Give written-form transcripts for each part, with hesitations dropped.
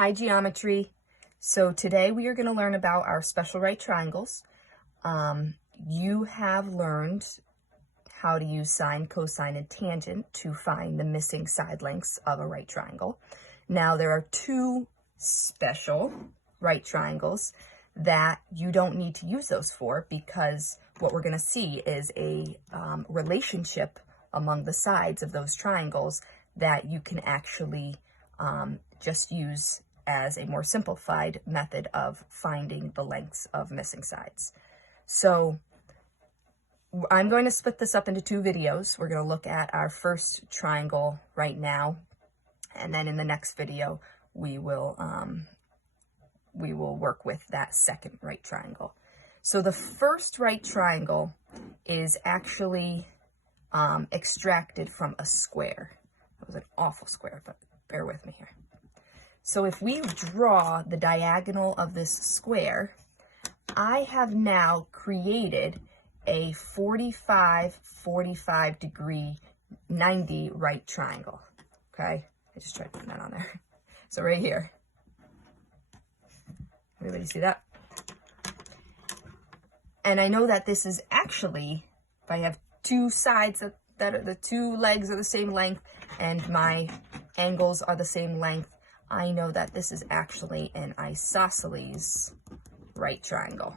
Hi, geometry. So today we are going to learn about our special right triangles. You have learned how to use sine, cosine, and tangent to find the missing side lengths of a right triangle. Now there are two special right triangles that you don't need to use those for, because what we're going to see is a relationship among the sides of those triangles that you can actually just use as a more simplified method of finding the lengths of missing sides. So I'm going to split this up into two videos. We're going to look at our first triangle right now, and then in the next video we will work with that second right triangle. So the first right triangle is actually extracted from a square. It was an awful square, but bear with me here. So if we draw the diagonal of this square, I have now created a 45 degree, 90 right triangle. Okay, I just tried putting that on there. So right here, everybody see that? And I know that this is actually, if I have two sides that are the two legs are the same length and my angles are the same length, I know that this is actually an isosceles right triangle.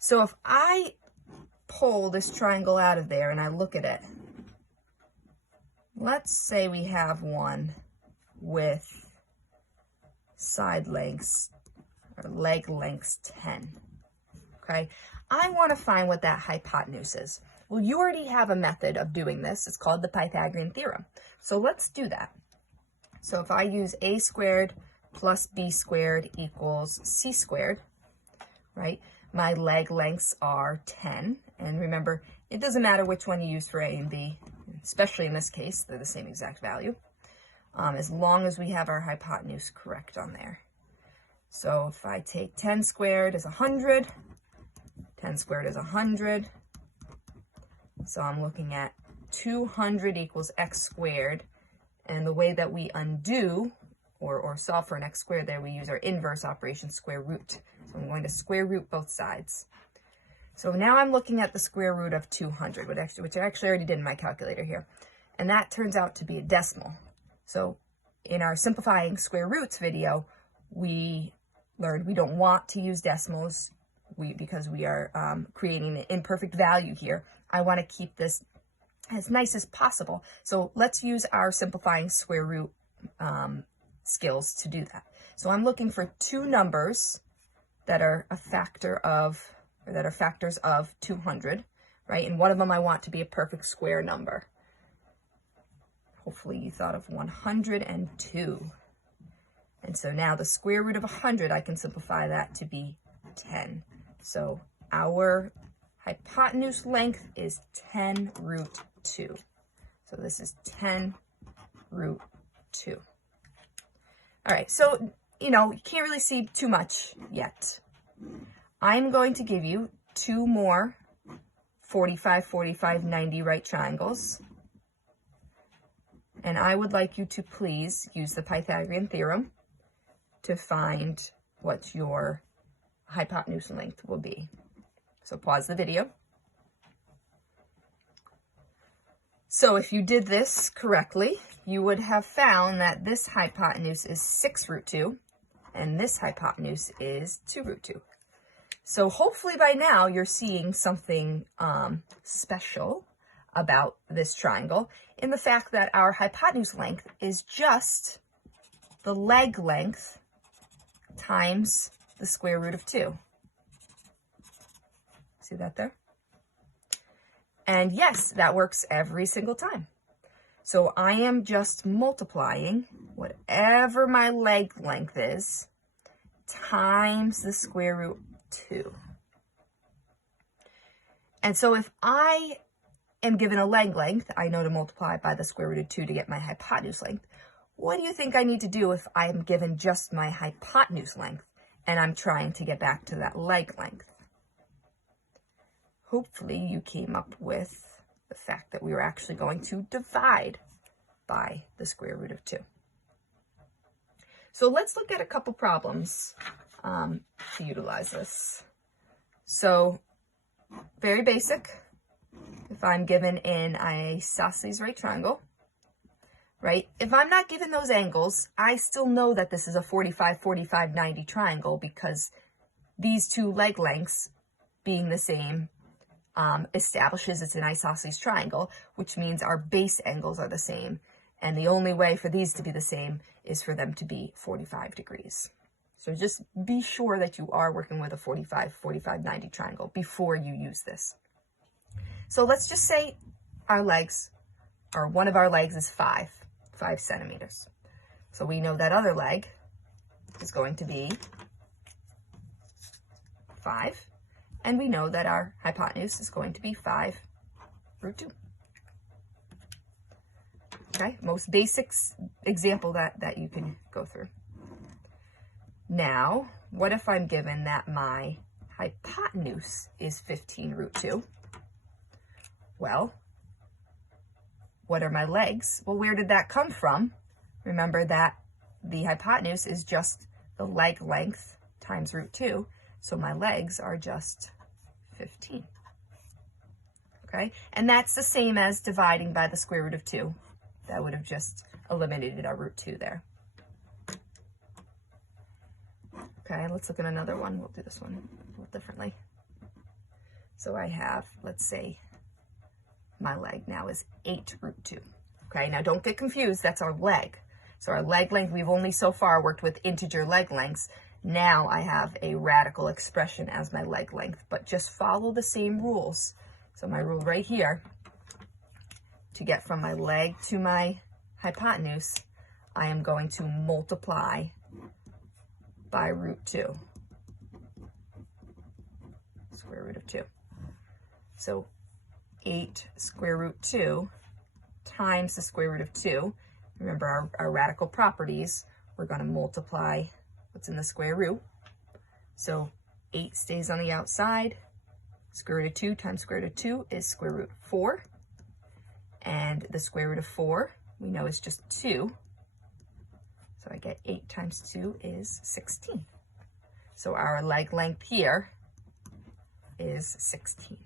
So if I pull this triangle out of there and I look at it, let's say we have one with side lengths or leg lengths 10, okay? I want to find what that hypotenuse is. Well, you already have a method of doing this. It's called the Pythagorean theorem. So let's do that. So if I use a squared plus b squared equals c squared, right? My leg lengths are 10. And remember, it doesn't matter which one you use for a and b, especially in this case, they're the same exact value, as long as we have our hypotenuse correct on there. So if I take 10 squared is 100, 10 squared is 100. So I'm looking at 200 equals x squared. And the way that we undo or solve for an x squared there, we use our inverse operation, square root. So I'm going to square root both sides. So now I'm looking at the square root of 200, which I actually already did in my calculator here. And that turns out to be a decimal. So in our simplifying square roots video, we learned we don't want to use decimals because we are creating an imperfect value here. I want to keep this as nice as possible. So let's use our simplifying square root skills to do that. So I'm looking for two numbers that are a factor of, or that are factors of 200, right? And one of them I want to be a perfect square number. Hopefully you thought of 102. And so now the square root of 100, I can simplify that to be 10. So our hypotenuse length is 10 root 2. So this is 10 root 2. All right, so, you can't really see too much yet. I'm going to give you two more 45, 90 right triangles. And I would like you to please use the Pythagorean theorem to find what your hypotenuse length will be. So pause the video. So if you did this correctly, you would have found that this hypotenuse is 6 root 2, and this hypotenuse is 2 root 2. So hopefully by now you're seeing something special about this triangle in the fact that our hypotenuse length is just the leg length times the square root of 2. See that there? And yes, that works every single time. So I am just multiplying whatever my leg length is times the square root 2. And so if I am given a leg length, I know to multiply by the square root of 2 to get my hypotenuse length. What do you think I need to do if I'm given just my hypotenuse length and I'm trying to get back to that leg length? Hopefully you came up with the fact that we were actually going to divide by the square root of 2. So let's look at a couple problems to utilize this. So very basic. If I'm given an isosceles right triangle, right? If I'm not given those angles, I still know that this is a 45, 45, 90 triangle because these two leg lengths being the same establishes it's an isosceles triangle, which means our base angles are the same. And the only way for these to be the same is for them to be 45 degrees. So just be sure that you are working with a 45, 45, 90 triangle before you use this. So let's just say our legs, or one of our legs is 5 centimeters. So we know that other leg is going to be 5. And we know that our hypotenuse is going to be 5 root 2. Okay, most basic example that you can go through. Now, what if I'm given that my hypotenuse is 15 root 2? Well, what are my legs? Well, where did that come from? Remember that the hypotenuse is just the leg length times root 2. So my legs are just 15. Okay, and that's the same as dividing by the square root of 2. That would have just eliminated our root 2 there. Okay, let's look at another one. We'll do this one a little differently. So I have, let's say, my leg now is 8 root 2. Okay, now don't get confused. That's our leg. So our leg length, we've only so far worked with integer leg lengths. Now I have a radical expression as my leg length, but just follow the same rules. So my rule right here, to get from my leg to my hypotenuse, I am going to multiply by root 2, square root of 2. So 8 square root 2 times the square root of 2. Remember our radical properties, we're going to multiply what's in the square root. So 8 stays on the outside. Square root of 2 times square root of 2 is square root 4. And the square root of 4, we know is just 2. So I get 8 times 2 is 16. So our leg length here is 16.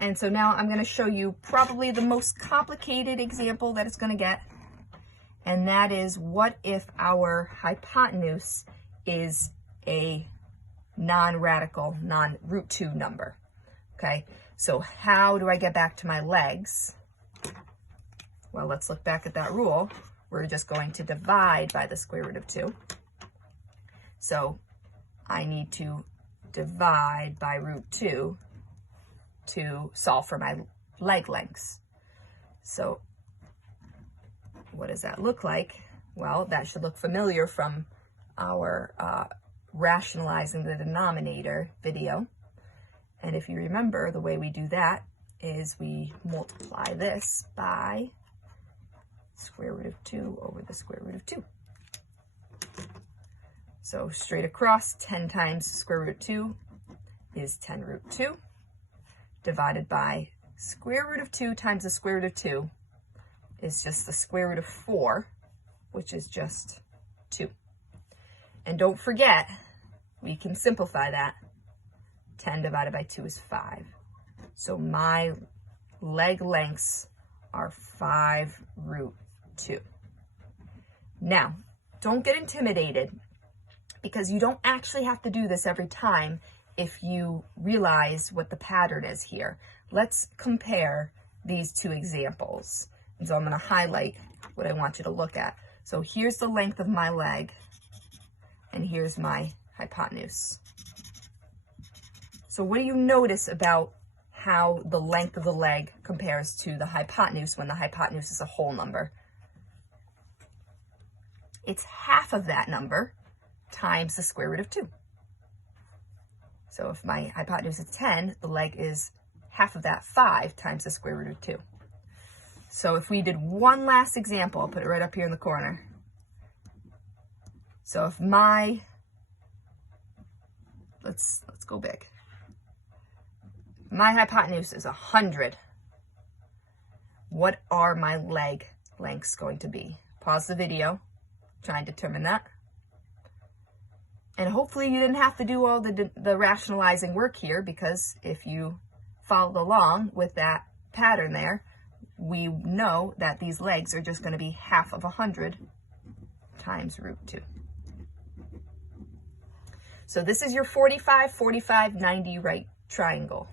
And so now I'm going to show you probably the most complicated example that it's going to get. And that is, what if our hypotenuse is a non-radical, non-root 2 number? Okay, so how do I get back to my legs? Well, let's look back at that rule. We're just going to divide by the square root of 2. So I need to divide by root 2 to solve for my leg lengths. So what does that look like? Well, that should look familiar from our rationalizing the denominator video. And if you remember, the way we do that is we multiply this by square root of 2 over the square root of 2. So straight across, 10 times square root of 2 is 10 root 2, divided by square root of 2 times the square root of 2 is just the square root of 4, which is just 2. And don't forget, we can simplify that. 10 divided by 2 is 5. So my leg lengths are 5 root 2. Now, don't get intimidated, because you don't actually have to do this every time if you realize what the pattern is here. Let's compare these two examples. And so I'm going to highlight what I want you to look at. So here's the length of my leg, and here's my hypotenuse. So what do you notice about how the length of the leg compares to the hypotenuse when the hypotenuse is a whole number? It's half of that number times the square root of 2. So if my hypotenuse is 10, the leg is half of that, 5 times the square root of 2. So if we did one last example, I'll put it right up here in the corner. So if my, let's go big. My hypotenuse is 100. what are my leg lengths going to be? Pause the video, try and determine that. And hopefully you didn't have to do all the rationalizing work here, because if you followed along with that pattern there, we know that these legs are just going to be half of 100 times root 2. So this is your 45, 45, 90 right triangle.